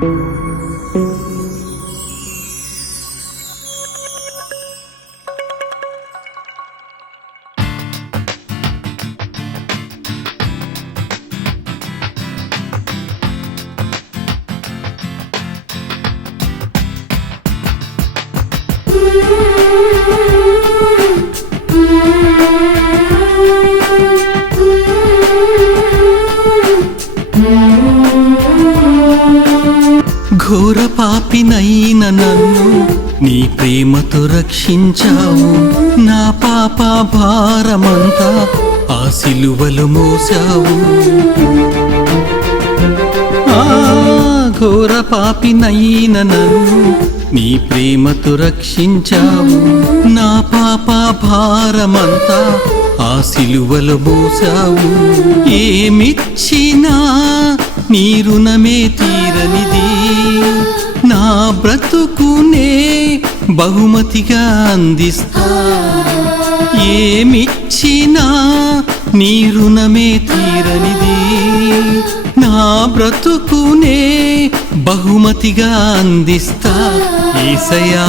ఘోర పాపినైన నన్ను నీ ప్రేమతో రక్షించావు. నా పాప భారమంతా ఆ సిలువలో మోసావు. ఘోర పాపినైన నన్ను నీ ప్రేమతో రక్షించావు. నా పాప భారమంతా ఆ సిలువలో మోసావు. ఏమిచ్చినా నీ రుణమే తీరనిది. నా బ్రతుకునే బహుమతిగా అందిస్తా. ఏమిచ్చినా నీ రుణమే తీరనిది. నా బ్రతుకునే బహుమతిగా అందిస్తా. యేసయ్యా